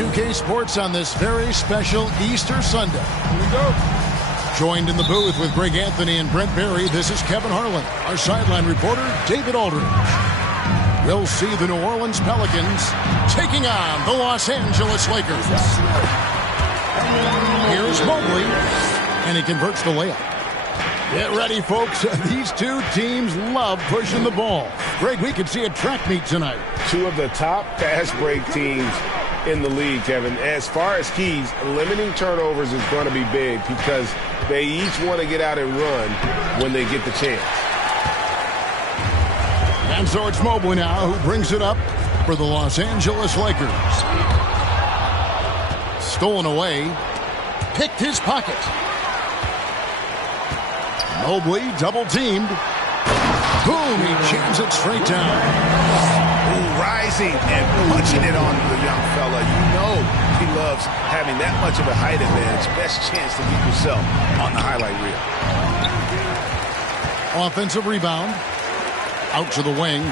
2K Sports on this very special Easter Sunday. Here we go. Joined in the booth with Greg Anthony and Brent Barry, this is Kevin Harlan. Our sideline reporter, David Aldridge. We'll see the New Orleans Pelicans taking on the Los Angeles Lakers. Here's Mobley, and he converts the layup. Get ready, folks. These two teams love pushing the ball. Greg, we could see a track meet tonight. Two of the top fast break teams in the league, Kevin. As far as keys, limiting turnovers is going to be big because they each want to get out and run when they get the chance. And so it's Mobley now who brings it up for the Los Angeles Lakers. Stolen away. Picked his pocket. Mobley double-teamed. Boom, he jams it straight down. Ooh, rising and punching it on the young fella. You know he loves having that much of a height advantage. Best chance to get yourself on the highlight reel. Offensive rebound. Out to the wing.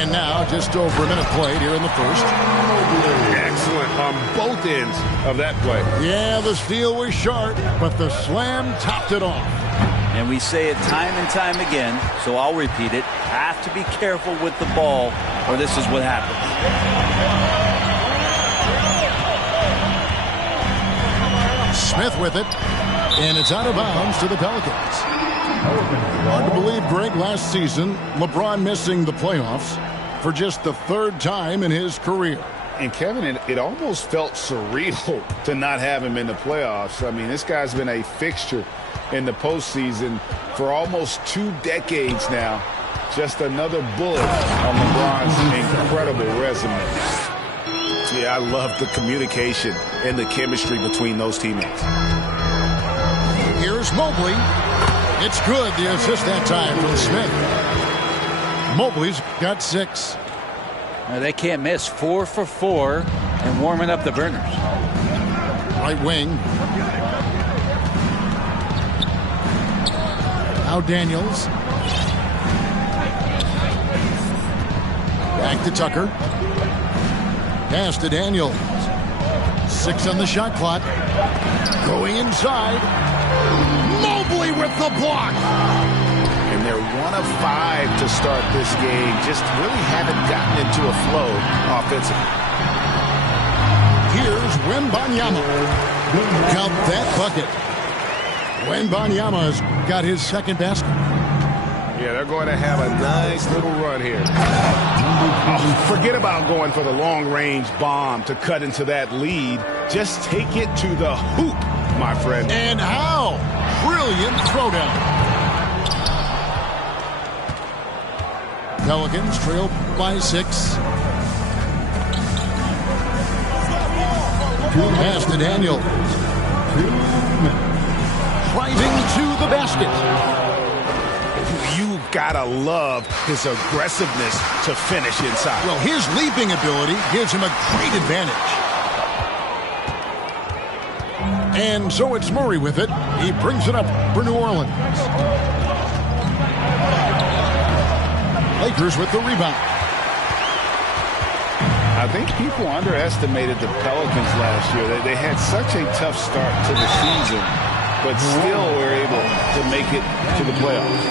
And now just over a minute played here in the first. Excellent on both ends of that play. Yeah, the steal was sharp, but the slam topped it off. And we say it time and time again, so I'll repeat it. Have to be careful with the ball, or this is what happens. Smith with it, and it's out of bounds to the Pelicans. Hard to believe, Greg, last season, LeBron missing the playoffs for just the third time in his career. And, Kevin, it almost felt surreal to not have him in the playoffs. I mean, this guy's been a fixture in the postseason for almost 2 decades now. Just another bullet on LeBron's incredible resume. Yeah, I love the communication and the chemistry between those teammates. Here's Mobley. It's good, the assist that time from Smith. Mobley's got 6. They can't miss. 4 for 4 and warming up the burners. Right wing. Now Daniels. Back to Tucker. Pass to Daniels. 6 on the shot clock. Going inside. Mobley with the block. And they're 1 of 5 to start this game. Just really haven't gotten into a flow offensively. Here's Wembanyama. Count that bucket. Wembanyama's got his second basket. Yeah, they're going to have a nice little run here. Oh, forget about going for the long-range bomb to cut into that lead. Just take it to the hoop, my friend. And how? Brilliant throwdown. Pelicans trail by 6. Pass to Daniel. Driving to the basket. You gotta love his aggressiveness to finish inside. Well, his leaping ability gives him a great advantage. And so it's Murray with it. He brings it up for New Orleans. Lakers with the rebound. I think people underestimated the Pelicans last year. They had such a tough start to the season, but still were able to make it to the playoffs.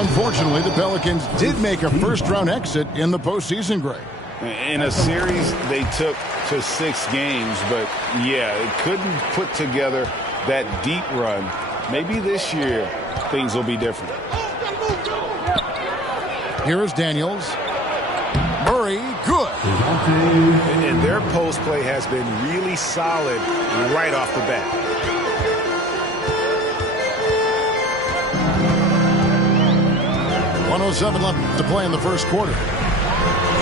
Unfortunately, the Pelicans did make a first-round exit in the postseason, Greg. In a series they took to 6 games, but yeah, it couldn't put together that deep run. Maybe this year things will be different. Here is Daniels. Murray, good. And their post play has been really solid right off the bat. .107 left to play in the first quarter.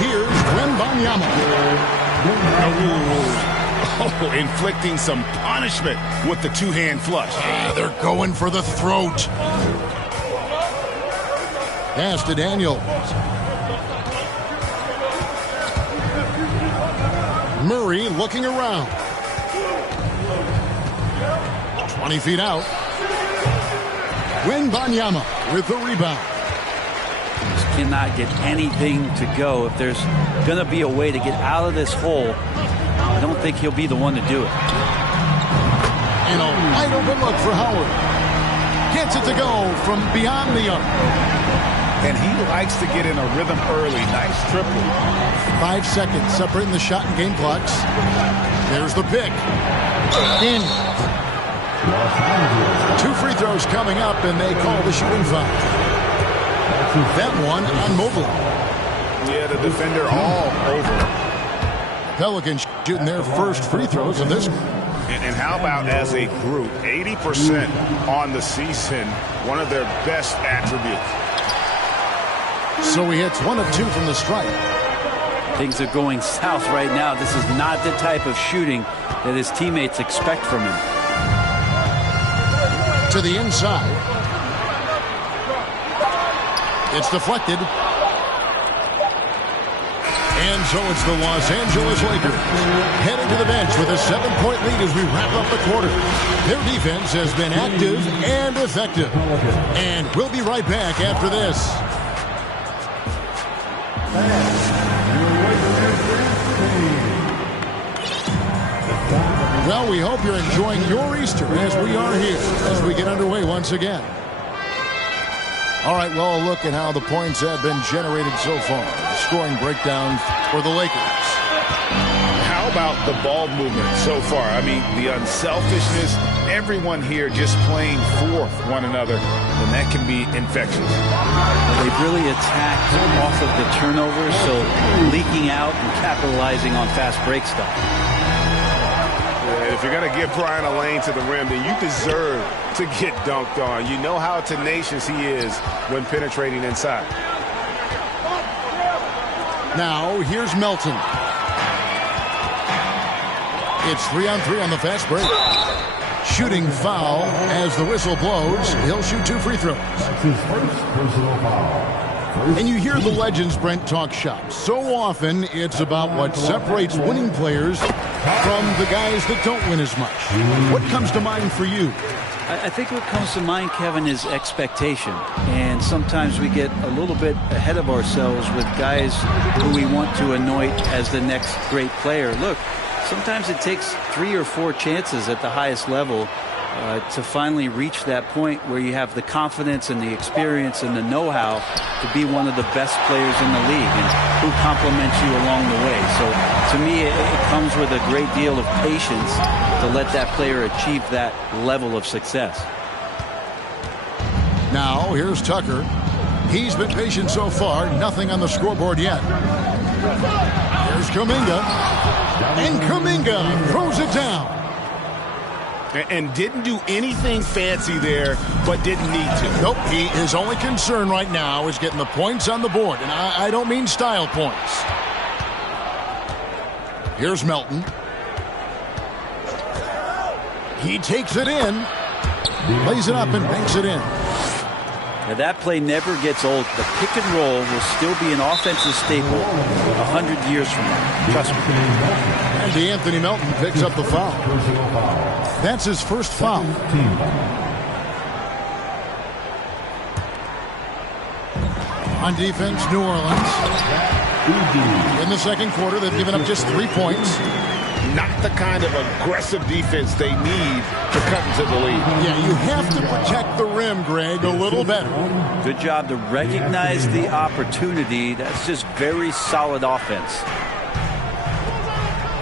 Here's Wembanyama. Oh, inflicting some punishment with the 2-hand flush. They're going for the throat. Pass to Daniels. Murray looking around. 20 feet out. Wembanyama with the rebound. cannot get anything to go. If there's going to be a way to get out of this hole, I don't think he'll be the one to do it. And a wide open look for Howard. Gets it to go from beyond the arc. And he likes to get in a rhythm early. Nice triple. 5 seconds separating the shot and game clocks. There's the pick. In. 2 free throws coming up, and they call the shooting foul. That one on Mobley. Yeah, the defender all over. Pelicans shooting their first free throws of this. And how about as a group? 80% on the season. One of their best attributes. So he hits 1 of 2 from the stripe. Things are going south right now. This is not the type of shooting that his teammates expect from him. To the inside. It's deflected. And so it's the Los Angeles Lakers heading to the bench with a 7-point lead as we wrap up the quarter. Their defense has been active and effective. And we'll be right back after this. Well, we hope you're enjoying your Easter as we are here as we get underway once again. All right, well, a look at how the points have been generated so far. Scoring breakdown for the Lakers. How about the ball movement so far? I mean, the unselfishness, everyone here just playing for one another, and that can be infectious. They've really attacked off of the turnovers, so leaking out and capitalizing on fast break stuff. If you're going to give Brian a lane to the rim, then you deserve to get dunked on. You know how tenacious he is when penetrating inside. Now, here's Melton. It's 3-on-3 on the fast break. Shooting foul as the whistle blows. He'll shoot 2 free throws. That's his first personal foul. And you hear the legends, Brent, talk shop. So often, it's about what separates winning players from the guys that don't win as much. What comes to mind for you? I think what comes to mind, Kevin, is expectation. And sometimes we get a little bit ahead of ourselves with guys who we want to anoint as the next great player. Look, sometimes it takes 3 or 4 chances at the highest level to finally reach that point where you have the confidence and the experience and the know-how to be one of the best players in the league, and who compliments you along the way. So to me, it comes with a great deal of patience to let that player achieve that level of success. Now, here's Tucker. He's been patient so far. Nothing on the scoreboard yet. Here's Kuminga. And Kuminga throws it down. And didn't do anything fancy there, but didn't need to. Nope, his only concern right now is getting the points on the board. And I don't mean style points. Here's Melton. He takes it in. Lays it up and banks it in. Now that play never gets old. The pick and roll will still be an offensive staple 100 years from now. Trust me. And DeAnthony Melton picks up the foul. That's his first foul. On defense, New Orleans. In the second quarter, they've given up just 3 points. Not the kind of aggressive defense they need to cut into the lead. Yeah, you have to protect the rim, Greg, a little better. Good job to recognize the opportunity. That's just very solid offense.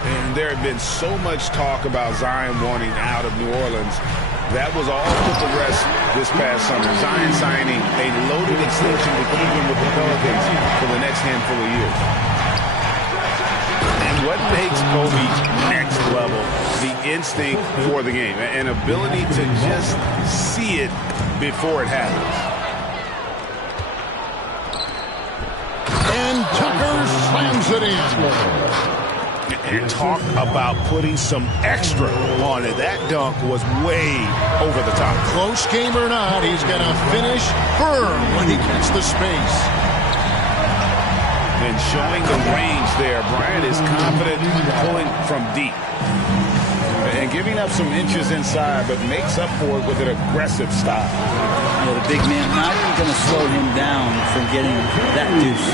And there had been so much talk about Zion wanting out of New Orleans. That was all put to rest this past summer. Zion signing a loaded extension to Cleveland with the Pelicans for the next handful of years. And what makes Kobe next level? The instinct for the game. An ability to just see it before it happens. And Tucker slams it in. And talk about putting some extra on it. That dunk was way over the top. Close game or not, he's going to finish firm when he gets the space. And showing the range there, Bryant is confident pulling from deep. And giving up some inches inside, but makes up for it with an aggressive style. Yeah, the big man not even going to slow him down from getting that deuce.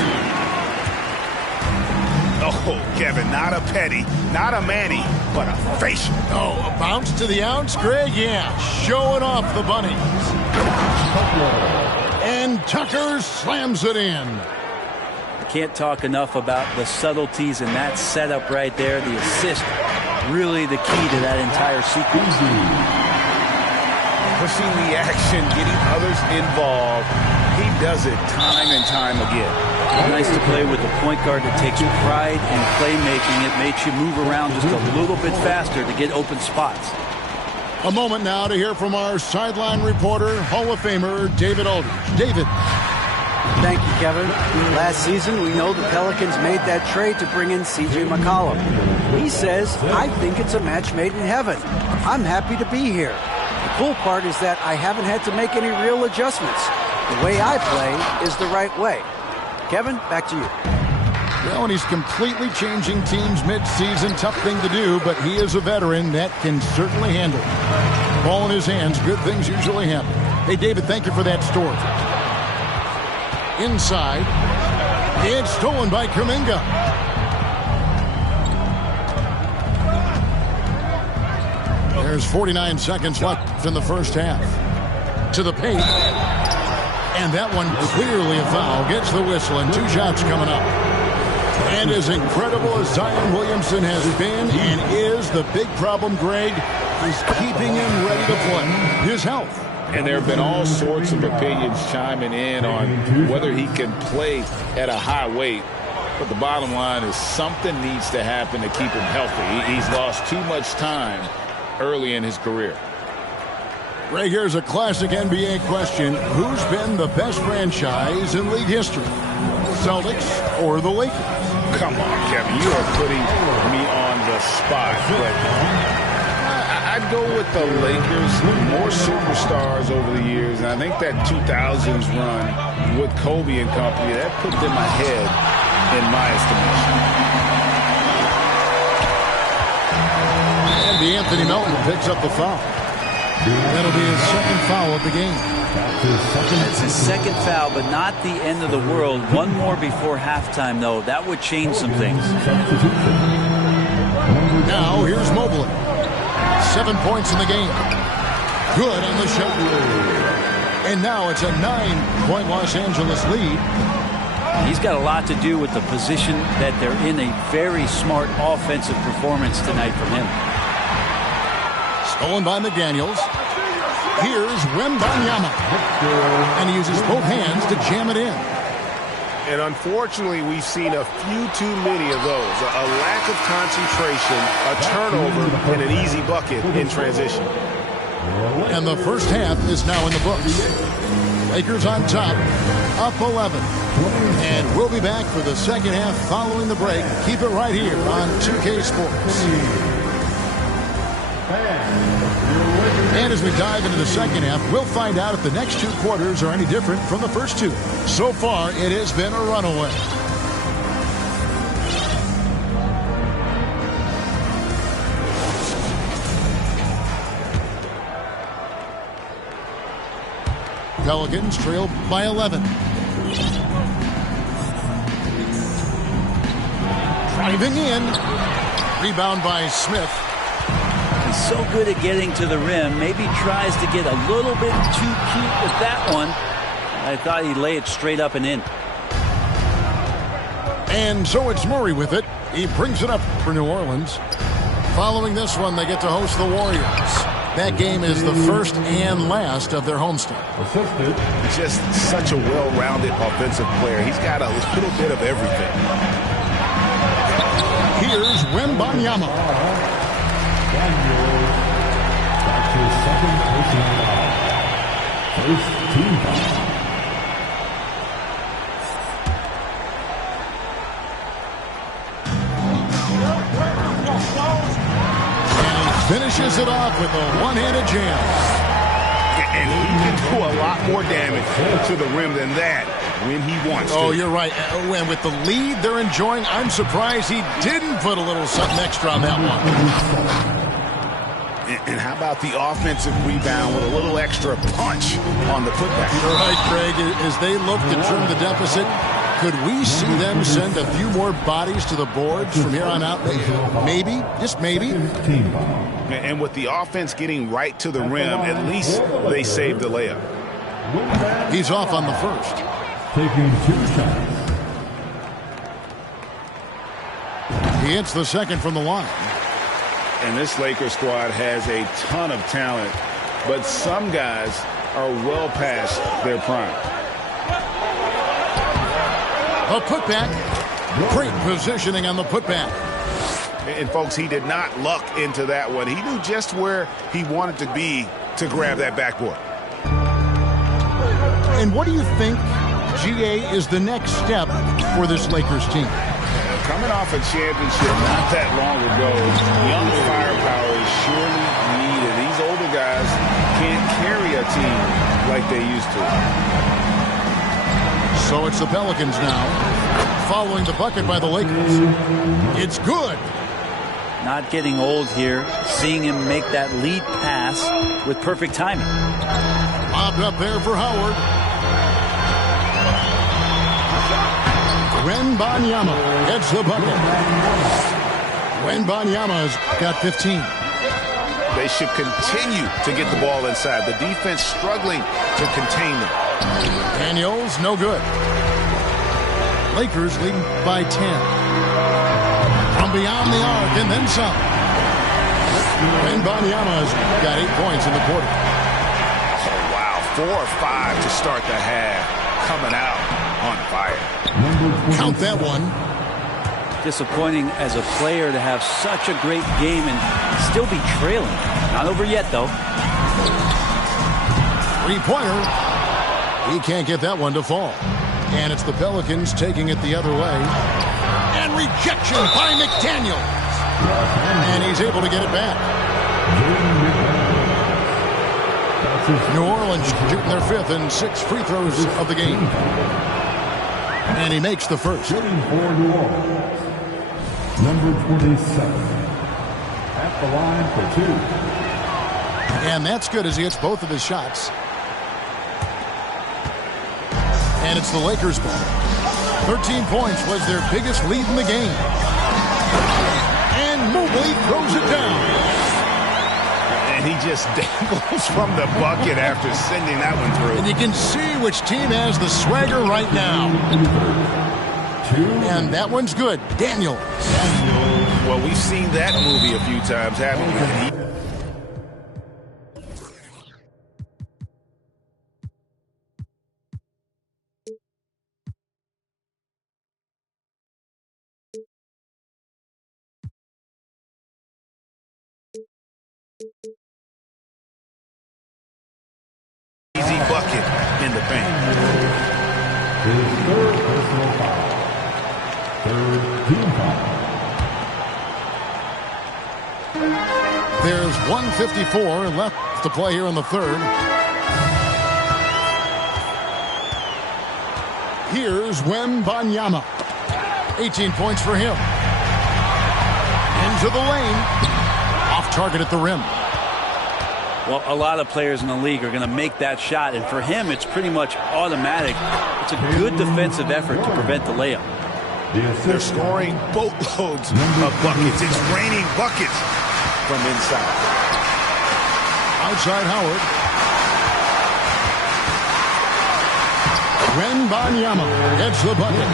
Oh, Kevin, not a petty, not a Manny, but a facial. Oh, a bounce to the ounce, Greg? Yeah, showing off the bunnies. And Tucker slams it in. Can't talk enough about the subtleties in that setup right there. The assist, really the key to that entire sequence. Pushing the action, getting others involved. He does it time and time again. Nice to play with a point guard that takes pride in playmaking. It makes you move around just a little bit faster to get open spots. A moment now to hear from our sideline reporter, Hall of Famer David Aldridge. David. Thank you, Kevin. Last season, we know the Pelicans made that trade to bring in C.J. McCollum. He says, I think it's a match made in heaven. I'm happy to be here. The cool part is that I haven't had to make any real adjustments. The way I play is the right way. Kevin, back to you. Well, and he's completely changing teams mid-season. Tough thing to do, but he is a veteran that can certainly handle it. Ball in his hands, good things usually happen. Hey, David, thank you for that story. Inside, it's stolen by Kuminga. There's 49 seconds left in the first half. To the paint. And that one clearly a foul. Gets the whistle, and 2 shots coming up. And as incredible as Zion Williamson has been and is, the big problem, Greg, is keeping him ready to play. His health. And there have been all sorts of opinions chiming in on whether he can play at a high weight. But the bottom line is something needs to happen to keep him healthy. He's lost too much time early in his career. Greg, here's a classic NBA question. Who's been the best franchise in league history? Celtics or the Lakers? Come on, Kevin. You are putting me on the spot. But I'd go with the Lakers. More superstars over the years. And I think that 2000s run with Kobe and company, that put them ahead in my estimation. And Anthony Melton picks up the foul. That'll be his second foul of the game. It's his second foul, but not the end of the world. One more before halftime, though. That would change some things. Now, here's Mobley. 7 points in the game. Good on the shot. And now it's a 9-point Los Angeles lead. He's got a lot to do with the position that they're in. A very smart offensive performance tonight from him. Stolen by McDaniels. Here's Wembanyama. And he uses both hands to jam it in. And unfortunately, we've seen a few too many of those. A lack of concentration, a turnover, and an easy bucket in transition. And the first half is now in the books. Lakers on top, up 11. And we'll be back for the second half following the break. Keep it right here on 2K Sports. And as we dive into the second half, we'll find out if the next 2 quarters are any different from the first 2. So far, it has been a runaway. Pelicans trail by 11. Driving in. Rebound by Smith. He's so good at getting to the rim. Maybe tries to get a little bit too cute with that one. I thought he'd lay it straight up and in. And so it's Murray with it. He brings it up for New Orleans. Following this one, they get to host the Warriors. That game is the first and last of their homestand. Just such a well-rounded offensive player. He's got a little bit of everything. Here's Wembanyama. Finishes it off with a one-handed jam. And he can do a lot more damage to the rim than that when he wants to. Oh, you're right. And with the lead they're enjoying, I'm surprised he didn't put a little something extra on that one. And how about the offensive rebound with a little extra punch on the putback? You're right, Craig. As they look to trim the deficit, could we see them send a few more bodies to the boards from here on out? Maybe, just maybe. And with the offense getting right to the rim, at least they saved the layup. He's off on the first. Taking 2 shots. He hits the second from the line. And this Lakers squad has a ton of talent, but some guys are well past their prime. A putback. Great positioning on the putback. And folks, he did not luck into that one. He knew just where he wanted to be to grab that backboard. And what do you think, GA, is the next step for this Lakers team? Coming off a championship not that long ago, young firepower is surely needed. These older guys can't carry a team like they used to. So it's the Pelicans now, following the bucket by the Lakers. It's good. Not getting old here, seeing him make that lead pass with perfect timing. Lobbed up there for Howard. Wembanyama gets the bucket. Wembanyama's got 15. They should continue to get the ball inside. The defense struggling to contain them. Daniels, no good. Lakers leading by 10. From beyond the arc and then some. Wembanyama's got 8 points in the quarter. Oh, wow, 4 or 5 to start the half. Coming out on fire. Count that one. Disappointing as a player to have such a great game and still be trailing. Not over yet, though. 3-pointer. He can't get that one to fall. And it's the Pelicans taking it the other way. And rejection by McDaniels. And he's able to get it back. New Orleans shooting their 5th and 6th free throws of the game. And he makes the first. Shooting for New Orleans. Number 27. At the line for 2. And that's good as he hits both of his shots. And it's the Lakers' ball. 13 points was their biggest lead in the game. And Mobley throws it down. And he just dangles from the bucket after sending that one through. And you can see which team has the swagger right now. And that one's good. Daniels. Well, we've seen that movie a few times, haven't we? Easy bucket in the paint. His 3rd personal foul. 3rd team foul. There's 1:54 left to play here in the 3rd. Here's Wembanyama. 18 points for him. Into the lane. Off target at the rim. Well, a lot of players in the league are going to make that shot, and for him, it's pretty much automatic. It's a good defensive effort to prevent the layup. They're scoring boatloads of buckets. It's raining buckets from inside. Outside Howard. Wembanyama gets the bucket.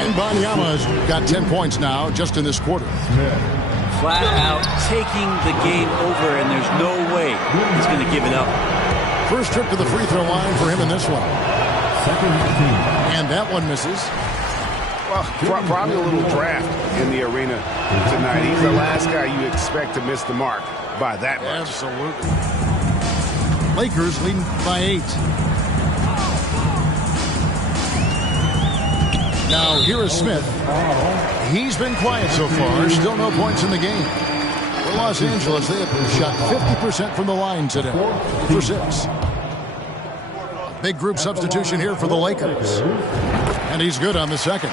Wembanyama's got 10 points now just in this quarter. Flat out taking the game over, and there's no way he's going to give it up. First trip to the free throw line for him in this one. And that one misses. Well, probably a little draft in the arena tonight. He's the last guy you expect to miss the mark by that much. Absolutely. Lakers leading by 8. Now, here is Smith. He's been quiet so far. Still no points in the game. For Los Angeles, they have shot 50% from the line today. For 6. Big group substitution here for the Lakers. And he's good on the second.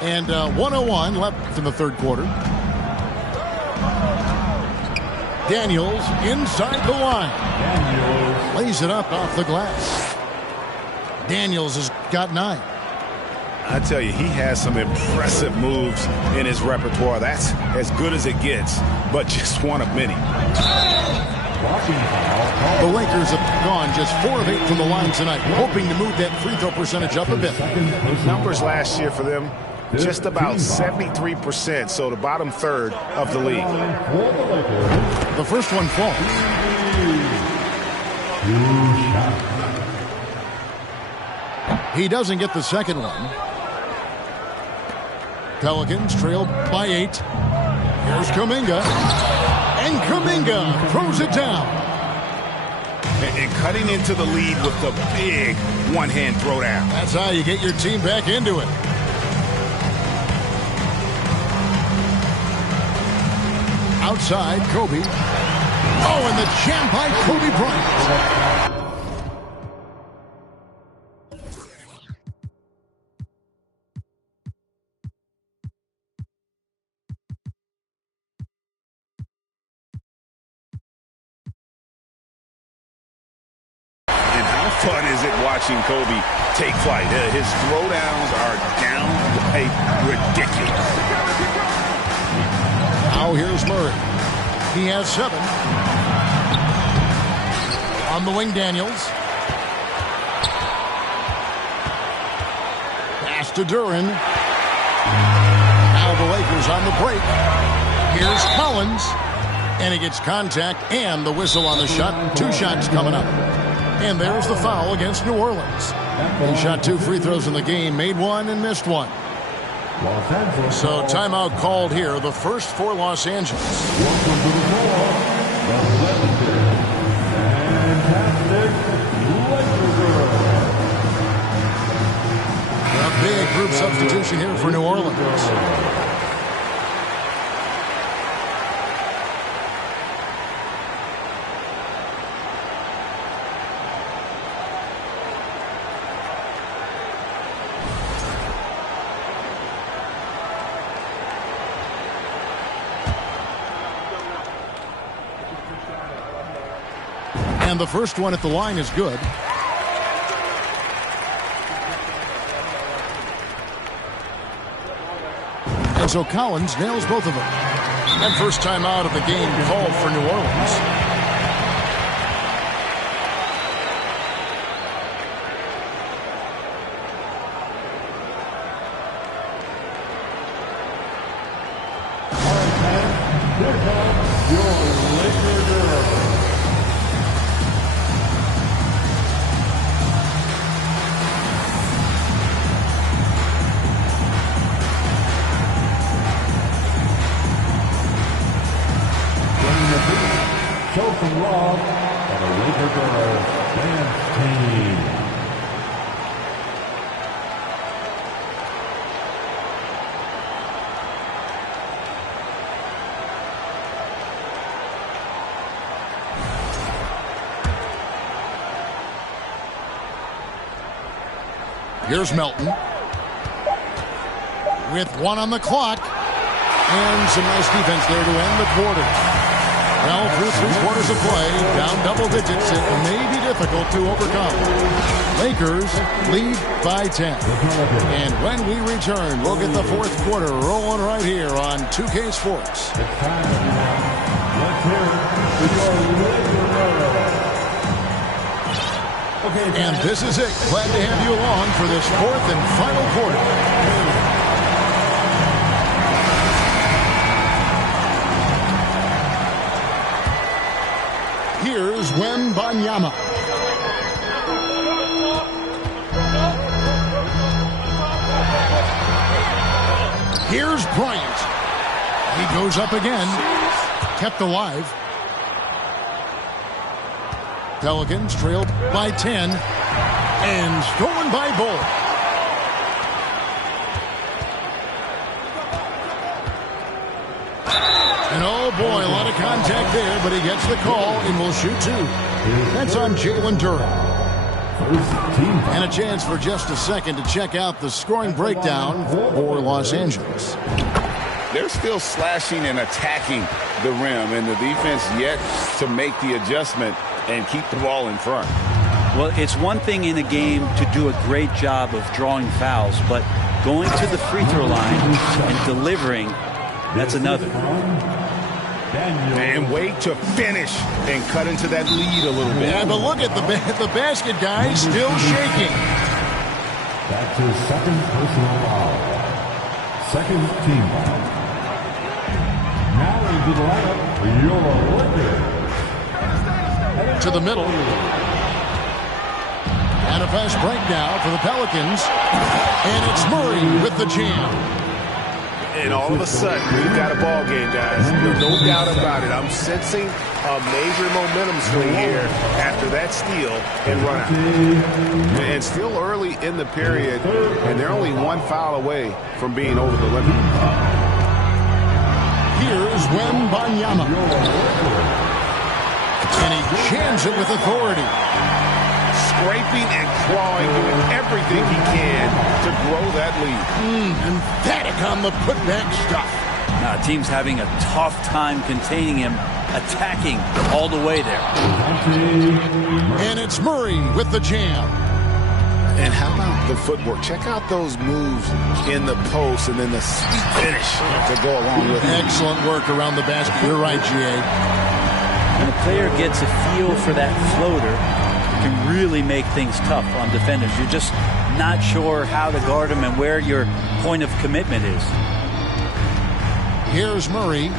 And 1:01 left in the third quarter. Daniels inside the line. Lays it up off the glass. Daniels has got 9. I tell you, he has some impressive moves in his repertoire. That's as good as it gets, but just one of many. The Lakers have gone just 4 of 8 from the line tonight, hoping to move that free throw percentage up a bit. Numbers last year for them, just about 73%, so the bottom third of the league. The first one falls. He doesn't get the second one. Pelicans trailed by 8. Here's Kuminga. And Kuminga throws it down. And cutting into the lead with the big one-hand throwdown. That's how you get your team back into it. Outside, Kobe. Oh, and the jam by Kobe Bryant. Fun is it watching Kobe take flight? His throwdowns are downright ridiculous. Now here's Murray. He has 7. On the wing, Daniels. Pass to Duren. Now the Lakers on the break. Here's Collins. And he gets contact and the whistle on the shot. 2 shots coming up. And there's the foul against New Orleans. He shot 2 free throws in the game, made 1 and missed 1. So timeout called here, the first for Los Angeles. Welcome to the floor, the legendary, fantastic Lakers. A big group substitution here for New Orleans. And the first one at the line is good. And so Collins nails both of them. And first time out of the game called for New Orleans. From Rob and the Laker Girls dance team. Here's Melton. With 1 on the clock. And some nice defense there to end the quarter. Well, through 3 quarters of play, down double digits, it may be difficult to overcome. Lakers lead by 10. And when we return, we'll get the 4th quarter rolling right here on 2K Sports. It's time. Let's hear it for your Laker Girls. Okay, and this is it. Glad to have you along for this 4th and final quarter. Here's Wembanyama. Here's Bryant. He goes up again. Kept alive. Pelicans trailed by 10. And stolen by Bull. And oh boy, a lot of contact there, but he gets the call and will shoot 2. That's on Jalen Duren. And a chance for just a second to check out the scoring breakdown for Los Angeles. They're still slashing and attacking the rim, and the defense yet to make the adjustment and keep the ball in front. Well, it's one thing in a game to do a great job of drawing fouls, but going to the free throw line and delivering, that's another. And wait to finish and cut into that lead a little bit. Yeah, but look at the basket guy still shaking. That's his second personal foul. Second team foul. Now into the lineup, your Lakers. To the middle. And a fast break now for the Pelicans. And it's Murray with the jam. And all of a sudden, we've got a ball game, guys. No doubt about it. I'm sensing a major momentum swing here after that steal and run out. And still early in the period, and they're only one foul away from being over the limit. Here's Wembanyama. And he jams it with authority. Scraping and clawing, doing everything he can to grow that lead. Emphatic on the putback stuff. Now, team's having a tough time containing him, attacking all the way there. And it's Murray with the jam. And how about the footwork? Check out those moves in the post and then the finish to go along with it. Excellent work around the basket. You're right, G.A. When a player gets a feel for that floater, can really make things tough on defenders. You're just not sure how to guard them and where your point of commitment is. Here's Murray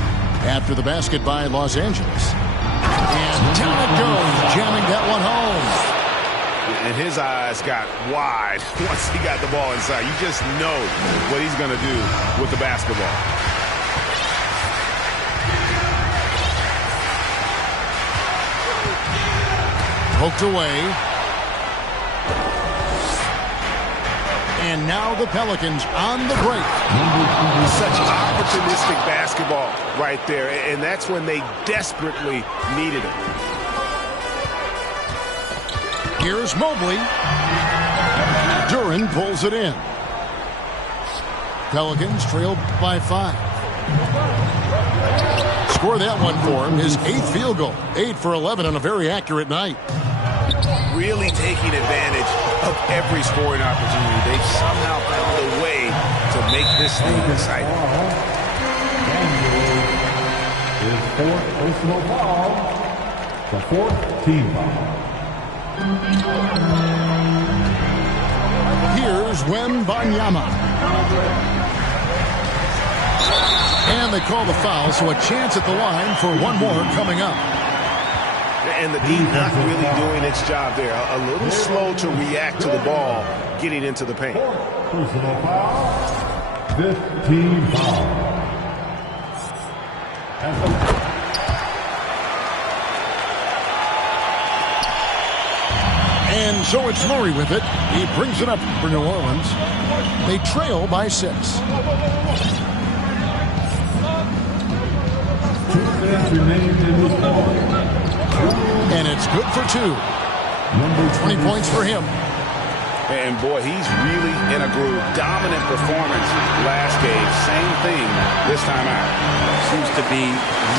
after the basket by Los Angeles. And down it goes, jamming that one home. And his eyes got wide once he got the ball inside. You just know what he's going to do with the basketball. Poked away. And now the Pelicans on the break. Such opportunistic basketball right there. And that's when they desperately needed it. Here's Mobley. Duren pulls it in. Pelicans trail by 5. Score that one for him. His 8th field goal. 8 for 11 on a very accurate night. Really taking advantage of every scoring opportunity. They've somehow found a way to make this thing exciting. His fourth personal foul. The fourth team foul. Here's Wembanyama. And they call the foul, so a chance at the line for one more coming up. And the D not really doing its job there. A little slow to react to the ball getting into the paint. Personal foul. Fifth team foul. And so it's Murray with it. He brings it up for New Orleans. They trail by 6. And it's good for 2. 20 points for him. And boy, he's really in a groove. Dominant performance last game. Same thing this time out. Seems to be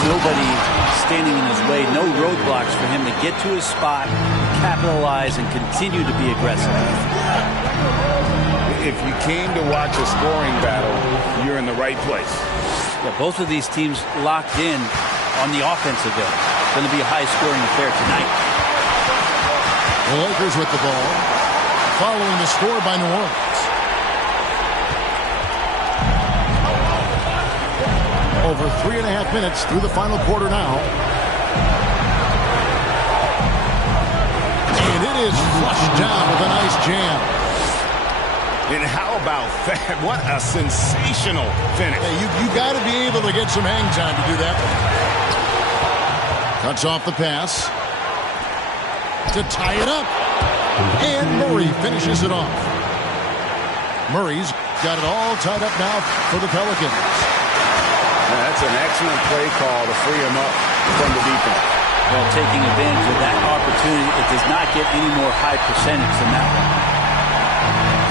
nobody standing in his way. No roadblocks for him to get to his spot, capitalize, and continue to be aggressive. If you came to watch a scoring battle, you're in the right place. Yeah, both of these teams locked in on the offensive end. Going to be a high-scoring affair tonight. The Lakers with the ball, following the score by New Orleans. Over 3.5 minutes through the final quarter now. And it is flushed down with a nice jam. And how about that? What a sensational finish. Yeah, you got to be able to get some hang time to do that. Cuts off the pass to tie it up. And Murray finishes it off. Murray's got it all tied up now for the Pelicans. That's an excellent play call to free him up from the defense. Well, taking advantage of that opportunity, it does not get get any more high percentage than that one.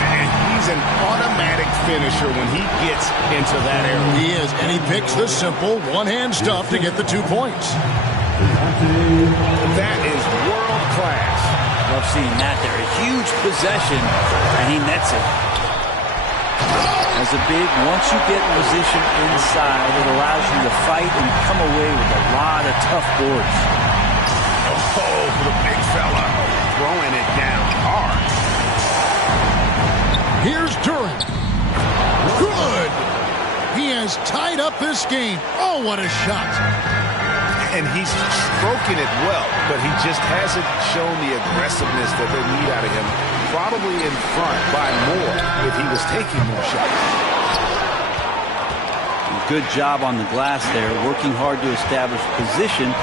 And he's an automatic finisher when he gets into that area. He is, and he picks the simple one-hand stuff to get the 2 points. That is world class. Love seeing that there. A huge possession, and he nets it. As a big, once you get in position inside, it allows you to fight and come away with a lot of tough boards. Oh, the big fella throwing it down hard. Here's Durant. Good. He has tied up this game. Oh, what a shot. And he's stroking it well, but he just hasn't shown the aggressiveness that they need out of him. Probably in front by more if he was taking more shots. Good job on the glass there, working hard to establish position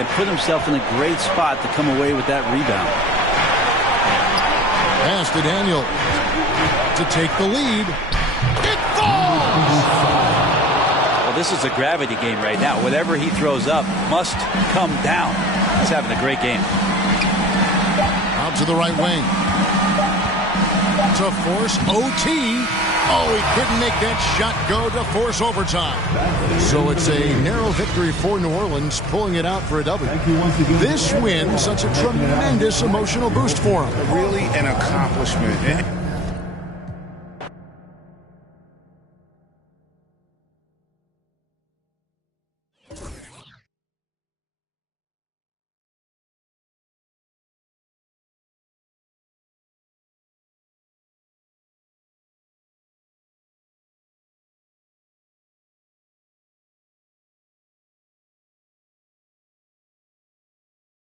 and put himself in a great spot to come away with that rebound. Pass to Daniel to take the lead. It falls! Well, this is a gravity game right now. Whatever he throws up must come down. He's having a great game. Out to the right wing. To force OT. Oh, he couldn't make that shot go to force overtime. So it's a narrow victory for New Orleans, pulling it out for a W. This win, such a tremendous emotional boost for him. Really an accomplishment.